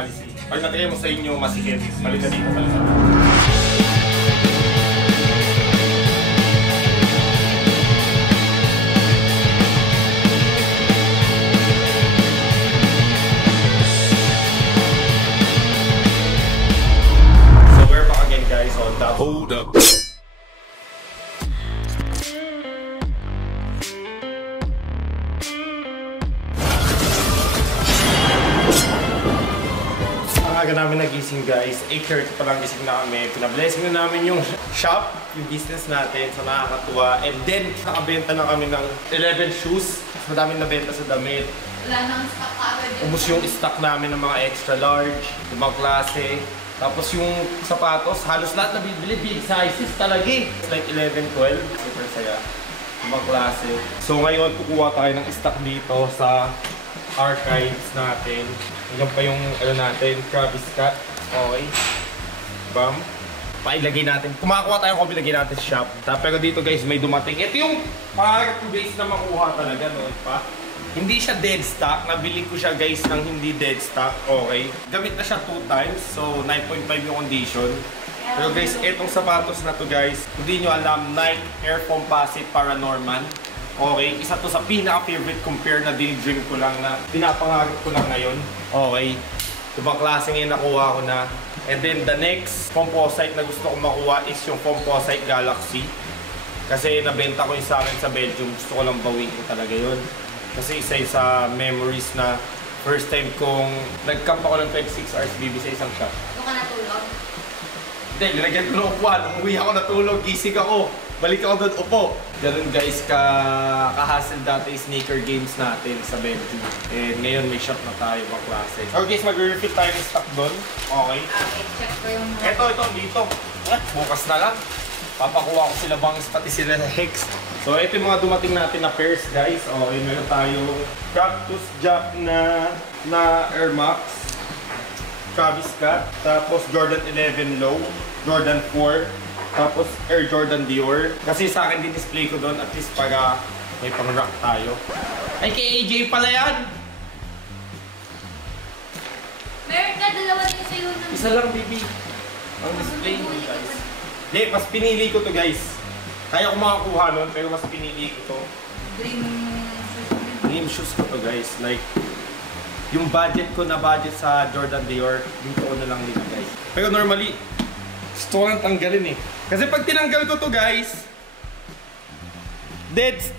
policy. Pag natigay mo sa inyo masikip, balik na dito pala. So we're back again guys on the hold up. Aga namin nagising guys, 8:30 pa lang gising na kami. Pinablessing na namin yung shop, yung business natin, so nakakatuwa. And then, nakabenta na kami ng 11 shoes. Mas madaming nabenta sa damit. Wala nang stock agad. Ubus yung stock namin ng mga extra large, yung mga klase. Tapos yung sapatos, halos lahat na bibili, big sizes talaga eh. It's like 11, 12. Super saya. Yung mga klase. So ngayon, kukuha tayo ng stock dito sa archives natin. Yan pa yung ano natin, Travis Scott. Okay. Bam. Pailagay natin. Kumakuha tayo kung ilagay natin sa shop. Pero dito guys, may dumating. Ito yung pangarap ko guys na makuha talaga noon pa. Hindi siya dead stock. Nabili ko siya guys ng hindi dead stock. Okay. Gamit na siya 2 times. So 9.5 yung condition. Pero guys, etong sapatos na to guys, hindi nyo alam, Nike Air Composite Paranorman. Okay, isa to sa pinaka-favorite compare na dream ko lang na pinapangarap ko lang ngayon. Okay, ibang klase ngayon nakuha ko na. And then the next composite na gusto kong makuha is yung Composite Galaxy. Kasi nabenta ko yung sa akin sa Belgium, gusto ko lang bawin ko talaga yun. Kasi isa sa memories na first time kong nag-camp ako ng 26 hours BB sa isang shop. Doon ka natulog? Hindi, nilagyan ko ng upuan. Umuwi ako natulog, gising ako. Balik ako doon, upo. Ganun guys, ka-hassle dati sneaker games natin sa Belgium. Eh, ngayon may shop na tayo mga klase. So guys, mag-refill tayo ng stock doon. Okay. Okay, check ko yung... Ito, dito. Bukas na lang. Papakuha ko sila bangs, pati sila sa Hex. So ito yung mga dumating natin na pairs guys. Okay, meron tayong Cactus Jack na Air Max. Travis Scott. Tapos Jordan 11 Low. Jordan 4. Tapos Air Jordan Dior. Kasi sa akin din-display ko doon at least para may pang-rock tayo. Ay, kay AJ pala yan! Meron ka, dalawa din sa'yo ng... Isa lang, baby. Ang display mo, guys. Hindi, mas pinili ko to guys. Kaya ko makakuha nun, pero mas pinili ko to. Dream shoes ko to guys. Like, yung budget ko na budget sa Jordan Dior, dito ko na lang dito guys. Pero normally, gusto ko lang tanggalin eh. Kasi pag tinanggal ko to guys,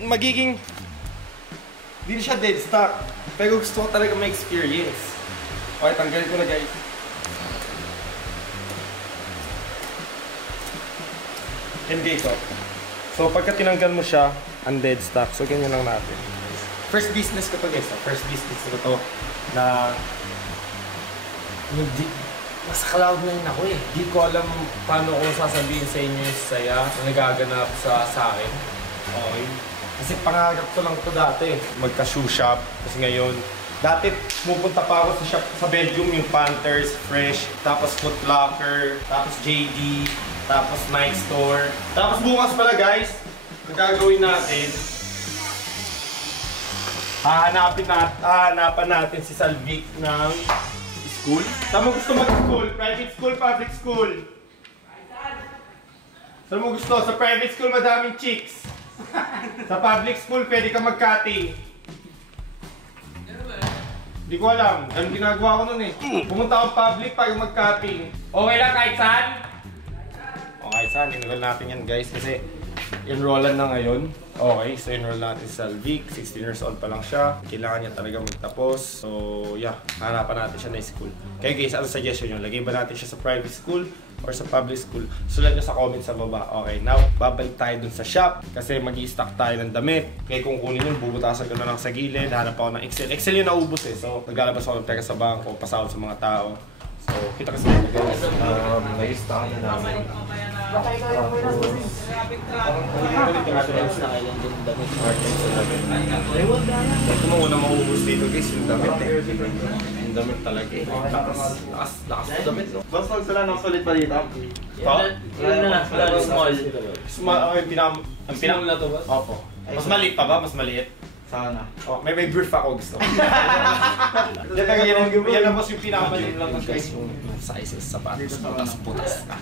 magiging, hindi siya dead stock. Pero gusto ko talaga may experience. Okay, tanggalin ko na guys. And dito. So pagka tinanggal mo siya, undead stock. So ganyan lang natin. First business ko to guys. First business ko to na nasa cloud9 ako eh. Di ko alam paano ko sasabihin sa inyo yung saya na nagaganap sa akin. Okay. Kasi pangarap ko lang to dati. Magka-shoe shop. Kasi ngayon, dati pupunta pa ako sa shop sa Belgium, yung Panthers, Fresh, tapos Foot Locker, tapos JD, tapos Nike Store. Tapos bukas pala guys, magagawin natin, hahanapan natin si Salvic ng school. Saan mo gusto mag-school? Private school, public school? Saan mo gusto? Sa private school madaming chicks. Sa public school pwede ka mag-cutting. Hindi ko alam. Anong ginagawa ko nun eh. Pumunta ako public para mag-cutting. Okay lang kahit saan? O kahit saan. Enroll natin yan guys kasi enrollan na ngayon. Okay, so enroll natin sa Salvic. 16 years old pa lang siya. Kailangan niya talaga magtapos. So yeah, hanapan natin siya na school. Kaya guys, ano suggestion nyo? Lagay ba natin siya sa private school or sa public school? Sulat nyo sa comment sa baba. Okay, now, babalik tayo dun sa shop kasi mag-i-stock tayo ng damit. Kaya kung kunin yun, bubutasan ko na lang sa gilid. Hanap ako ng Excel. Excel yung naubos eh. So, naglalabas ako ng pera sa bangko, pasahod sa mga tao. So, kita kasi mga guys. Nag-i-stock na namin. Ito mo una maubos dito guys, yung damit eh. Yung damit talaga eh. Lakas na damit no? Basta sila ng sulit pa dito? Small. Small na to ba? Opo. Mas maliit pa ba? Mas maliit? Sana. Oh, may brief ako gusto. Yan na boss yung pinakamalin lang guys, yung sizes sapatos, butas-butas na.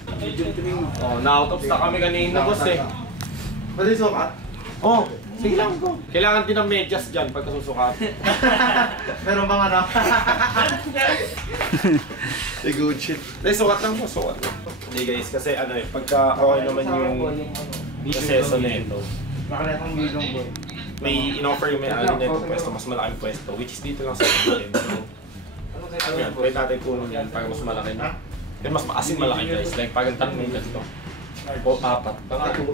Oh, na-out of stock kami kanina boss eh. Pwede sukat? Oh, sige lang ko. Kailangan din ng medyas dyan pagka susukat. Meron bang ano? The good shit. Dahil sukat lang po, sukat lang. Hindi guys, kasi ano eh, pagka okay naman yung proseso na ito. Nakaletang bilong boy. May in-offer yung may-ari na itong pwesto, mas malaking pwesto, which is dito lang sa atin. So, yan, pwede natin kunin yan para mas malaki na. Pero mas maasin malaki guys, like parang tanong ganito. O apat. Talagang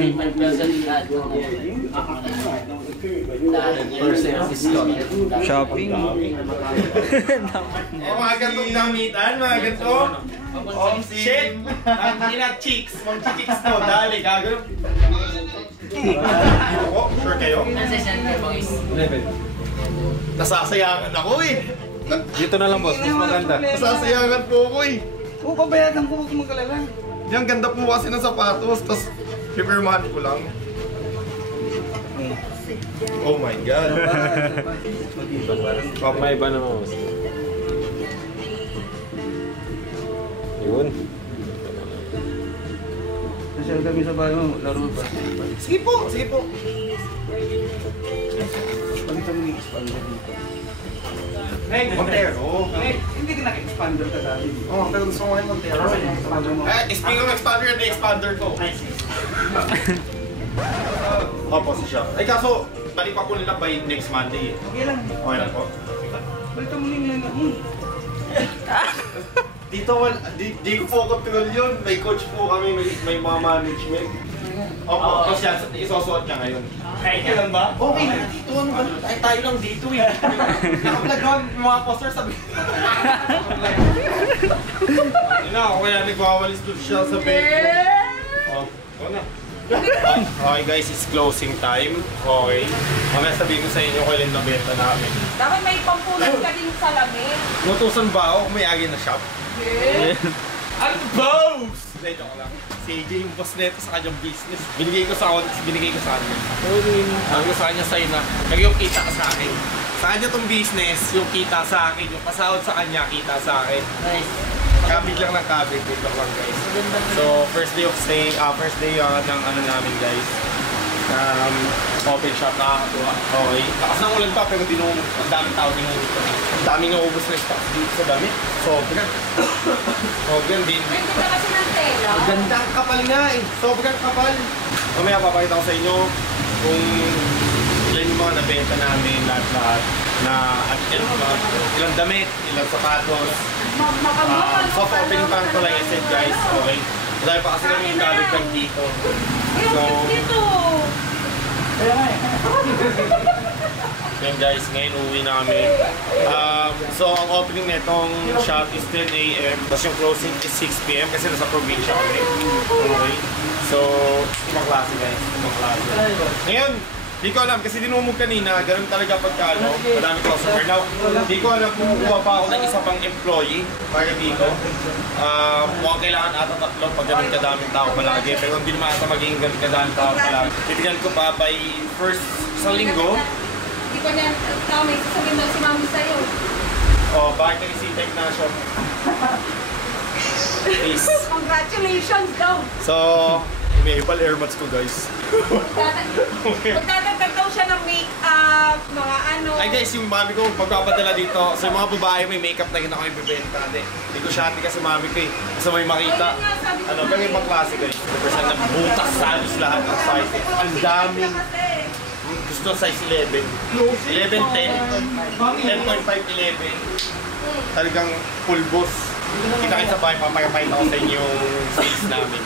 may gasolina doon. Shopping. Mga gantong damitan, mga gantong. Oh shit! Ang ina chicks, mga chicks to, dali, gagawin. Oh, sure kayo? Nasa center boys. 11. Nasasayangan ako eh. Dito na lang boss, mas maganda. Nasasayangan po ako eh. Oo, pabayatan ko, huwag magkalala. Yung ganda po kasi ng sapatos, tapos pipirmahan ko lang. Oh my God. May iba naman boss. Yun. Nasyal kami sa bahay mo, laro ba? Sige po, sige po. Pagkita mo yung expander dito. Montero. Hindi ka naka-expander ka dati. Oh, pero gusto ko ngayon Montero. Speaking of expander, the expander ko. Opo, si siya. Ay kaso, balik pa po nila by next Monday. Okay lang. Okay lang po. Balita mo na yung line mo. Dito, di ko po control yun. May coach po kami, may mga management. Opo, tapos yan, isusuot niya ngayon. Okay lang ba? Okay na dito, ano ba? Tayo lang dito eh. Nakaplug lang yung mga poster sabi. Yun na, ako kaya nagwawalis doon siya sa bed ko. Oh, ito na. Okay guys, it's closing time. Okay. Mamaya sabihin ko sa inyo kung ilan na benta namin. Dapat may pampunan ka din sa lamin. Nutusan ba ako kung may agi na shop? Ang boss! Hindi, joke lang. Si AJ yung boss nito sa kanyang business. Binigay ko sa akin, binigay ko sa kanya. Sabi ko sa kanya sa'yo na, lagi yung kita ka sa akin. Sa kanya tong business, yung kita sa akin, yung pasahod sa kanya, kita sa akin. Nice. Kabig lang ng kabig, wait lang guys. So, first day of stay, first day ng ano namin guys. Open shop, nakakatuwa. Okay. Lakas ng ulan pa, pero ang daming tao dinunod ko. Ang daming naubos na stock dito sa damit. Sobrang. Sobrang din. May ganda kasi ng tela. Gandang kapal nga eh. Sobrang kapal. Mamaya papakita ko sa inyo kung ilan yung mga nabenta namin, lahat-lahat. Na at ilang damit, ilang sapatos. Soft opening pa ito like I said guys. Okay. Dahil pa kasi kami yung galit dito. So, Dito. yan guys, ngayon uwi namin. So, ang opening netong shop is 10 AM. Tapos yung closing is 6 PM kasi nasa probinsya kami. Okay. So, ibang klase guys. Ibang klase. Ngayon, di ko alam kasi dinumog kanina, ganun talaga pagka ano, madami customer. Now, di ko alam kung kuha pa ako ng isa pang employee para dito. Mukhang kailangan ata tatlo pag ganun kadaming tao palagi. Pero hindi naman ata magiging ganun kadaming tao palagi. Titignan ko pa by first sa linggo. Di ko niya, may sasabihin na si mami sa'yo. O, bakit nag-isita Ignacio? Peace. Congratulations daw. So, may ipal airmats ko guys. Magdadagdag daw siya ng make-up, mga ano. Ay guys, yung mami ko magpapadala dito. Sa mga babae may makeup na ako ibibenta. Hindi ko siya kasi mami ko eh. Kasi may makita. Ano, pero ibang klase guys. 100% na butas salos lahat ng sizes. Ang daming gusto size 11. 11, 10. 10.5, 11. Talagang full boss. Kita kayo sa bahay, papakapahit ako sa inyo yung sales namin.